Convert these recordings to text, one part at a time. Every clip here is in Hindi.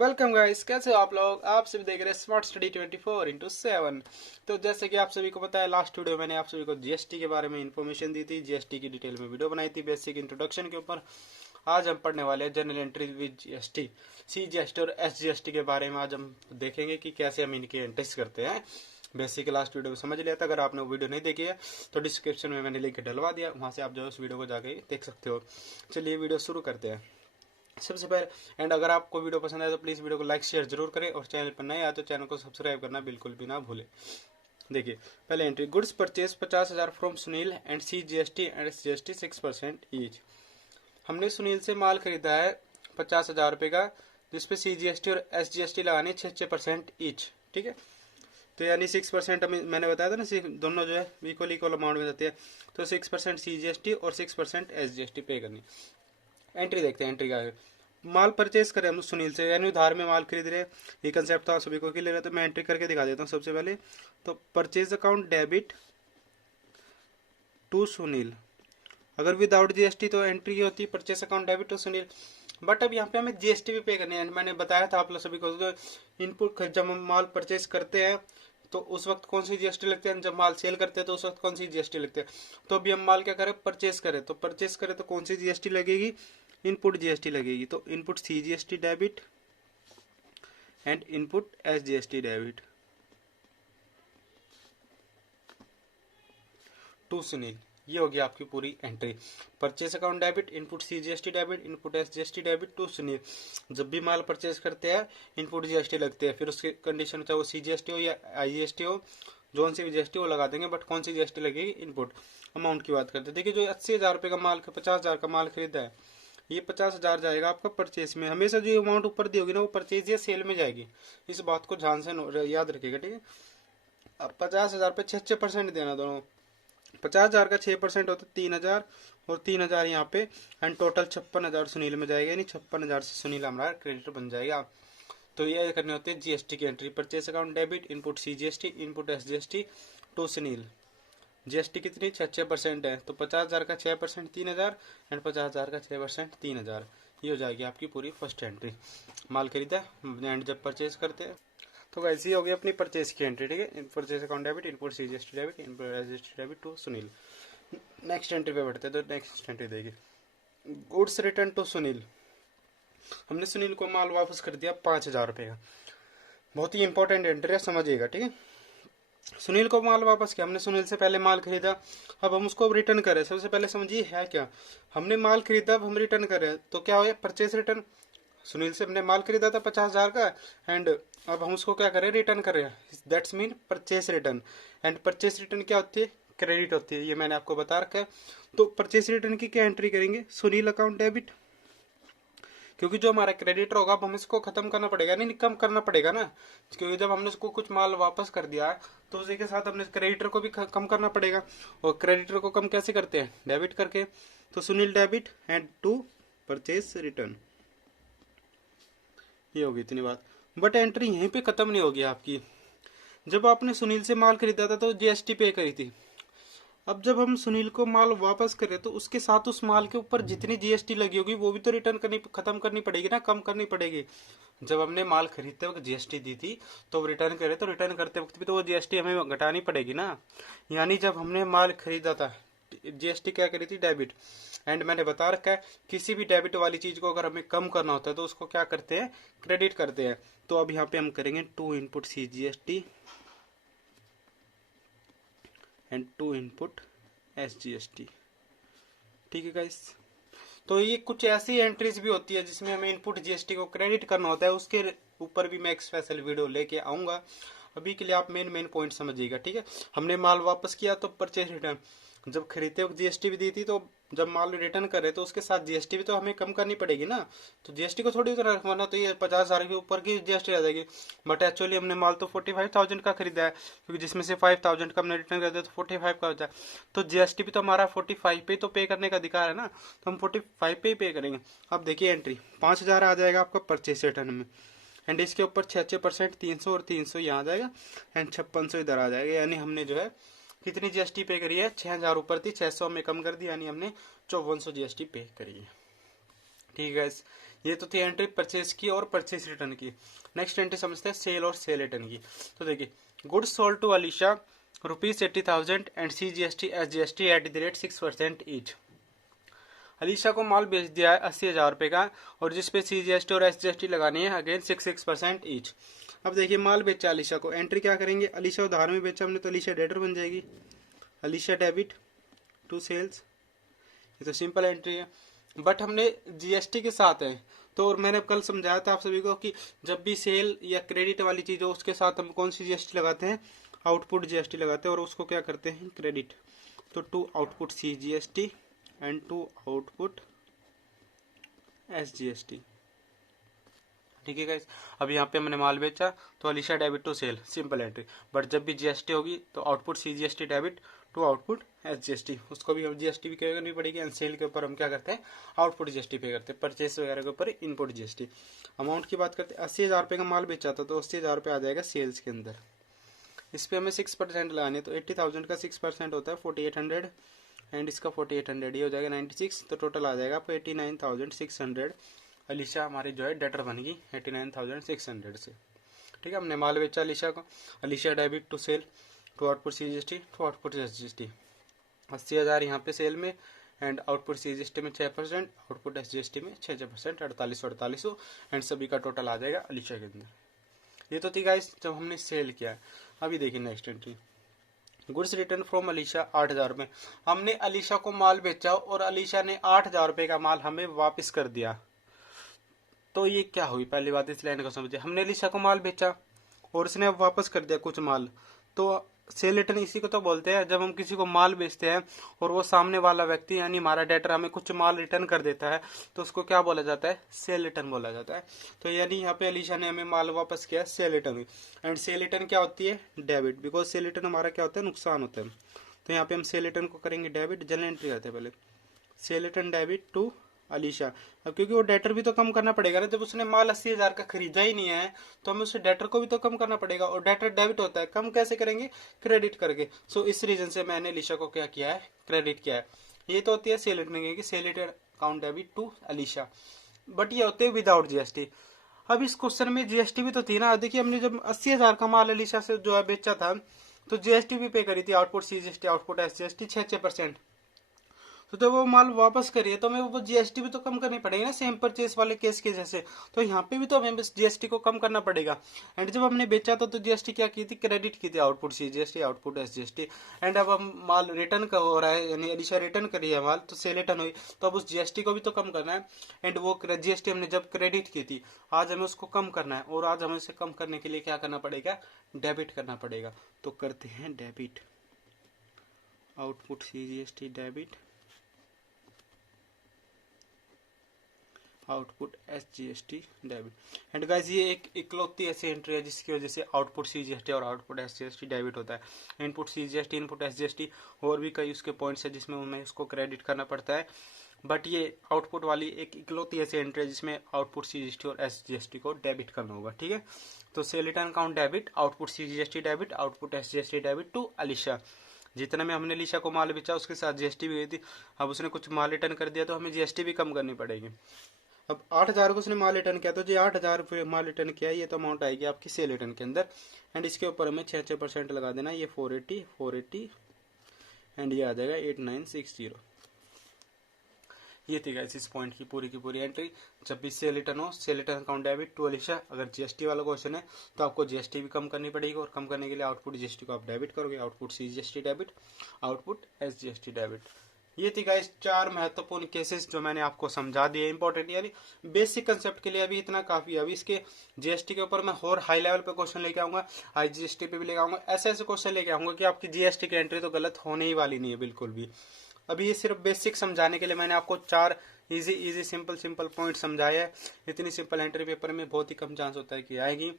वेलकम गाइस, कैसे हो आप लोग। आप सभी देख रहे हैं स्मार्ट स्टडी 24x7। तो जैसे कि आप सभी को पता है, लास्ट वीडियो मैंने आप सभी को जीएसटी के बारे में इन्फॉर्मेशन दी थी। जीएसटी की डिटेल में वीडियो बनाई थी बेसिक इंट्रोडक्शन के ऊपर। आज हम पढ़ने वाले हैं general entry with GST, CGST और एसजीएसटी के बारे में। आज हम देखेंगे कि कैसे हम इनकी एंट्रीज करते हैं। बेसिक लास्ट वीडियो में समझ लिया था। अगर आपने वो वीडियो नहीं देखी है तो डिस्क्रिप्शन में मैंने लिंक डलवा दिया, वहां से आप जो उस वीडियो को जाके देख सकते हो। चलिए वीडियो शुरू करते हैं सबसे पहले। एंड अगर आपको वीडियो पसंद आए तो प्लीज़ वीडियो को लाइक शेयर जरूर करें, और चैनल पर नए आए तो चैनल को सब्सक्राइब करना बिल्कुल भी ना भूलें। देखिए पहले entry, goods purchase 50,000 from Sunil and CGST and SGST 6% each. हमने सुनील से माल खरीदा है 50,000 रुपये का, जिसपे CGST और SGST लगानी 6% ईच। ठीक है, तो यानी 6% मैंने बताया था ना, दोनों जो है इक्वल इक्वल अमाउंट में जाते हैं। तो 6% CGST और 6% SGST पे करनी। एंट्री देखते हैं। एंट्री का है, माल परचेज करें हम सुनील से, यानी उधार में माल खरीद रहे। ये कंसेप्ट तो आप सभी को क्लियर है, तो मैं एंट्री करके दिखा देता हूँ सबसे पहले। तो purchase account debit to Sunil, अगर विदाउट जीएसटी तो एंट्री की होती है purchase account debit to Sunil. But अब यहाँ पे हमें जीएसटी भी पे करनी है। मैंने बताया था आप लोग सभी को, तो इनपुट जब हम माल परचेज करते हैं तो उस वक्त कौन सी जीएसटी लगती है, जब माल सेल करते हैं तो उस वक्त कौन सी जीएसटी लगती है। तो अभी हम माल क्या करें, परचेज करें। तो परचेज करें तो कौन सी जीएसटी लगेगी, इनपुट जीएसटी लगेगी। तो input CGST debit and input SGST debit to Sunil. ये होगी आपकी पूरी entry. Purchase account debit, input CGST debit, input SGST debit to Sunil. जब भी माल परचेज करते हैं इनपुट जीएसटी लगते हैं, फिर उसकी कंडीशन चाहे वो CGST हो या IGST हो, जोन सी भी जीएसटी वो लगा देंगे। बट कौन सी जीएसटी लगेगी, इनपुट। अमाउंट की बात करते हैं। देखिए जो 80,000 रुपये का माल, 50,000 का माल खरीदा है, ये 50,000 जाएगा आपका परचेज में। हमेशा जो अमाउंट ऊपर दी होगी ना, वो परचेज या सेल में जाएगी। इस बात को ध्यान से याद रखिएगा। ठीक है, अब 50,000 पे 6% देना दोनों। 50,000 का 6% होता है 3,000, और 3,000 यहाँ पे, एंड टोटल 56,000 सुनील में जाएगा, यानी 56,000 से सुनील हमारा क्रेडिटर बन जाएगा। तो ये करनी होती है जीएसटी की entry. Purchase account debit, input CGST, input SGST to Sunil. GST कितनी, 6% है। तो 50,000 का 6% 3,000, एंड 50,000 का 6% 3,000। ये हो जाएगी आपकी पूरी फर्स्ट एंट्री। माल खरीदा एंड जब परचेज करते हैं तो वैसी होगी अपनी परचेज की एंट्री। ठीक है, purchase account debit, input CGST debit, input SGST debit to Sunil. Next entry पे बढ़ते हैं। तो नेक्स्ट एंट्री देगी, गुड्स रिटर्न टू सुनील। हमने सुनील को माल वापस कर दिया 5,000 रुपये का। बहुत ही इंपॉर्टेंट एंट्री है, समझिएगा। ठीक है, सुनील को माल वापस किया, हमने सुनील से पहले माल खरीदा, अब हम उसको रिटर्न करें। सबसे पहले समझिए है क्या, हमने माल खरीदा, अब हम रिटर्न करें तो क्या हो, परचेज रिटर्न। सुनील से हमने माल खरीदा था 50,000 का, एंड अब हम उसको क्या करें, रिटर्न करें। That's mean purchase return. And purchase return क्या होती है, क्रेडिट होती है, ये मैंने आपको बता रखा है। तो परचेज रिटर्न की क्या एंट्री करेंगे, सुनील अकाउंट डेबिट, क्योंकि जो हमारा क्रेडिटर होगा अब हमें इसको खत्म करना पड़ेगा, नहीं कम करना पड़ेगा ना। क्योंकि जब हमने उसको कुछ माल वापस कर दिया तो उसी के साथ हमने क्रेडिटर को भी कम करना पड़ेगा। और क्रेडिटर को कम कैसे करते हैं, डेबिट करके। तो Sunil debit and to purchase return, ये होगी इतनी बात। बट एंट्री यहीं पे खत्म नहीं होगी आपकी। जब आपने सुनील से माल खरीदा था तो जीएसटी पे करी थी। अब जब हम सुनील को माल वापस करें तो उसके साथ उस माल के ऊपर जितनी जीएसटी लगी होगी वो भी तो रिटर्न करनी, खत्म करनी पड़ेगी ना, कम करनी पड़ेगी। जब हमने माल खरीदते वक्त जीएसटी दी थी तो रिटर्न करे तो रिटर्न करते वक्त भी तो वो जीएसटी हमें घटानी पड़ेगी ना। यानी जब हमने माल खरीदा था जीएसटी क्या करी थी, डेबिट। एंड मैंने बता रखा है किसी भी डेबिट वाली चीज को अगर हमें कम करना होता है तो उसको क्या करते हैं, क्रेडिट करते हैं। तो अब यहाँ पे हम करेंगे to input CGST and to input SGST। ठीक है गाइस, तो ये कुछ ऐसी एंट्रीज भी होती है जिसमें हमें इनपुट जीएसटी को क्रेडिट करना होता है। उसके ऊपर भी मैं एक स्पेशल वीडियो लेके आऊंगा। अभी के लिए आप मेन पॉइंट समझिएगा। ठीक है, हमने माल वापस किया तो परचेज रिटर्न, जब खरीदते वक्त जीएसटी भी दी थी, तो जब माल रिटर्न करे तो उसके साथ जीएसटी भी तो हमें कम करनी पड़ेगी ना। तो जीएसटी को थोड़ी उतना रखवाना, तो ये 50,000 के ऊपर की जीएसटी आ जाएगी। बट एक्चुअली हमने माल तो 45,000 का खरीदा है, क्योंकि जिसमें से 5,000 का हमने रिटर्न कर दिया तो 45 का होता है। तो जीएसटी भी तो हमारा 45 पे तो पे करने का अधिकार है ना, तो हम 45 पे ही पे करेंगे। अब देखिए एंट्री 5,000 आ जाएगा आपका परचेज रिटर्न में, एंड इसके ऊपर 6% 300 और 300 यहाँ आ जाएगा, एंड 5600 इधर आ जाएगा। यानी हमने जो है कितनी जीएसटी पे करी है, 6,000 ऊपर थी, 600 में कम कर दी, यानी हमने 5400 जीएसटी पे करी है। ठीक है गाइस, ये तो थी एंट्री परचेज की और परचेज रिटर्न की। नेक्स्ट एंट्री समझते हैं सेल और सेल रिटर्न की। तो देखिए, goods sold to Alisha ₹80,000 and CGST SGST at the rate 6% each. Alisha को माल बेच दिया है 80,000 रुपये का, और जिसपे CGST और SGST लगानी है अगेन 6% ईच। अब देखिए, माल बेचा अलीशा को, एंट्री क्या करेंगे, अलीशा उधार में बेचा हमने तो अलीशा डेटर बन जाएगी, अलीशा डेबिट टू सेल्स। ये तो सिंपल एंट्री है, बट हमने GST के साथ है। तो और मैंने कल समझाया था आप सभी को कि जब भी सेल या क्रेडिट वाली चीज हो उसके साथ हम कौन सी GST लगाते हैं, आउटपुट GST लगाते हैं, और उसको क्या करते हैं, क्रेडिट। तो to output CGST and to output SGST। ठीक है गाइस, अब यहाँ पे हमने माल बेचा तो Alisha debit to sale, simple entry. But जब भी GST होगी तो output CGST debit to output SGST, उसको भी हम GST भी पे करनी पड़ेगी। एंड सेल के ऊपर हम क्या करते हैं, आउटपुट GST पे करते हैं। परचेस वगैरह के ऊपर इनपुट GST। अमाउंट की बात करते हैं, 80,000 रुपये का माल बेचा था तो 80,000 रुपये आ जाएगा सेल्स के अंदर। इस पर हमें 6% लगानी है, तो 80,000 का 6% होता है 4800, एंड इसका 4800, ये हो जाएगा 96। तो टोटल आ जाएगा आपको 89,600। अलीशा हमारी जो है डेटर बनेगी 89,600 से। ठीक है, हमने माल बेचा अलीशा को, Alisha debit to sale to output CGST to output SGST। 80,000 यहाँ पे सेल में, एंड आउटपुट CGST में 6%, आउटपुट SGST में 6%, 4800 एंड सभी का टोटल आ जाएगा अलीशा के अंदर। ये तो थी गाइस जब हमने सेल किया। अभी देखिए next entry, goods return from Alisha 8,000 रुपये। हमने अलीशा को माल बेचा और अलीशा ने 8,000 रुपये का माल हमें वापस कर दिया। तो ये क्या हुई, पहली बात इस लाइन को समझिए। हमने अलीशा को माल बेचा और उसने अब वापस कर दिया कुछ माल, तो सेल रिटर्न इसी को तो बोलते हैं। जब हम किसी को माल बेचते हैं और वो सामने वाला व्यक्ति यानी हमारा डेटर हमें कुछ माल रिटर्न कर देता है तो उसको क्या बोला जाता है, सेल रिटर्न बोला जाता है। तो यानी यहाँ पे अलीशा ने हमें माल वापस किया, सेल रिटर्न हुई। एंड सेल रिटर्न क्या होती है, डेबिट, बिकॉज सेल रिटर्न हमारा क्या होता है, नुकसान होता है। तो यहाँ पे हम सेल रिटर्न को करेंगे डेबिट। जनरल एंट्री करते हैं पहले, sale return debit to Alisha. अब क्योंकि वो डेटर भी तो कम करना पड़ेगा ना, जब उसने माल 80,000 का खरीदा ही नहीं है तो हमें उसे डेटर को भी तो कम करना पड़ेगा, और डेटर डेबिट होता है, कम कैसे करेंगे, क्रेडिट करके। सो इस रीजन से मैंने अलीशा को क्या किया है, क्रेडिट किया है। ये तो होती है सेल रिटर्न की, sale return account debit to Alisha, but ये होते हैं विदाउट GST। अब इस क्वेश्चन में GST भी तो थी ना। देखिए, हमने जब 80,000 का माल अलीशा से जो है बेचा था तो GST भी पे करी थी, आउटपुट CGST आउटपुट SGST 6%। तो जब वो माल वापस करिए तो हमें वो GST भी तो कम करनी पड़ेगी ना, सेम परचेस वाले केस के जैसे। तो यहाँ पे भी तो हमें GST को कम करना पड़ेगा। एंड जब हमने बेचा था तो GST क्या की थी, क्रेडिट की थी, output CGST output SGST। And अब हम माल रिटर्न का हो रहा है, यानी अलीशा रिटर्न करी है माल, तो सेल रिटर्न हुई, तो अब उस GST को भी तो कम करना है। एंड वो GST हमने जब क्रेडिट की थी, आज हमें उसको कम करना है, और आज हमें उसे कम करने के लिए क्या करना पड़ेगा, डेबिट करना पड़ेगा। तो करते हैं debit, output CGST debit, output SGST debit. And guys, ये एक इकलौती ऐसी एंट्री है जिसकी वजह से आउटपुट CGST और आउटपुट SGST डेबिट होता है। इनपुट CGST इनपुट SGST और भी कई उसके पॉइंट्स है जिसमें हमें उसको क्रेडिट करना पड़ता है, बट ये आउटपुट वाली एक इकलौती ऐसी एंट्री है जिसमें आउटपुट CGST और SGST को डेबिट करना होगा। ठीक है, तो sale return account debit, output CGST debit, output SGST debit to Alisha. जितना में हमने अलीशा को माल बेचा उसके साथ GST भी गई थी, अब उसने कुछ माल रिटर्न कर दिया तो हमें GST भी कम करनी पड़ेगी। अब 8,000 को उसने माल रिटर्न किया तो जो 8,000 रुपये माल रिटर्न किया ये तो अमाउंट आएगी आपकी सेल रिटर्न के अंदर। एंड इसके ऊपर हमें 6% लगा देना, ये 480 एंड ये आ जाएगा 8960। ये थी गाइस इस पॉइंट की पूरी एंट्री। जब भी सेल रिटर्न हो, sale return account debit to Alisha. अगर GST वाला क्वेश्चन है तो आपको GST भी कम करनी पड़ेगी, और कम करने के लिए आउटपुट GST को आप डेबिट करोगे, output CGST debit, output SGST debit. ये थी गाइस 4 महत्वपूर्ण केसेस जो मैंने आपको समझा दिए, इंपॉर्टेंट यानी बेसिक कंसेप्ट के लिए अभी इतना काफी है। अभी इसके GST के ऊपर मैं और हाई लेवल पे क्वेश्चन लेके आऊंगा, IGST पे भी लेके आऊंगा, ऐसे क्वेश्चन लेके आऊंगा कि आपकी GST की एंट्री तो गलत होने ही वाली नहीं है बिल्कुल भी। अभी ये सिर्फ बेसिक समझाने के लिए मैंने आपको 4 इजी सिंपल पॉइंट समझाया है। इतनी सिंपल एंट्री पेपर में बहुत ही कम चांस होता है कि आएगी।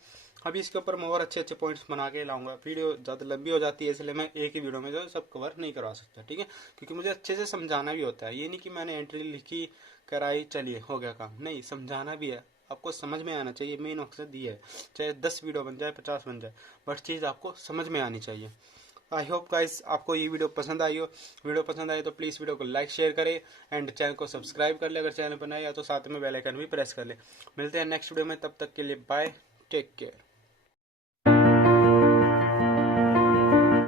अभी इसके ऊपर मैं और अच्छे पॉइंट्स बना के लाऊंगा। वीडियो ज़्यादा लंबी हो जाती है इसलिए मैं एक ही वीडियो में जो सब कवर नहीं करवा सकता, ठीक है, क्योंकि मुझे अच्छे से समझाना भी होता है। ये नहीं कि मैंने एंट्री लिखी, कराई, चलिए हो गया काम, नहीं, समझाना भी है, आपको समझ में आना चाहिए। मेन मकसद ये है, चाहे 10 वीडियो बन जाए 50 बन जाए, बट चीज़ आपको समझ में आनी चाहिए। आई होप गाइस आपको ये वीडियो पसंद आई हो। वीडियो पसंद आई तो प्लीज़ वीडियो को लाइक शेयर करें एंड चैनल को सब्सक्राइब कर ले अगर चैनल पर नया है तो साथ में बेल आइकन भी प्रेस कर ले। मिलते हैं नेक्स्ट वीडियो में, तब तक के लिए बाय, टेक केयर।